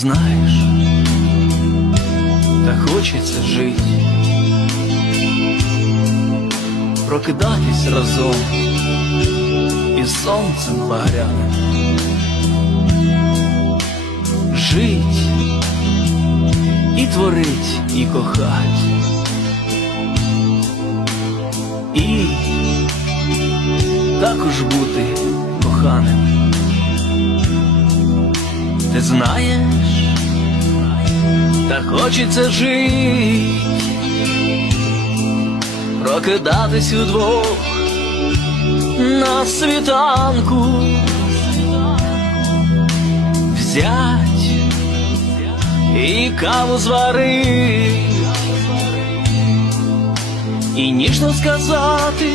Знаєш, та хочеться жить, прокидатись разом із сонцем багряним, жить і творить, і кохать, і також бути коханим. Ти знаєш, та хочеться жить, прокидатись удвох на світанку, взять і каву зварить, і ніжно сказати.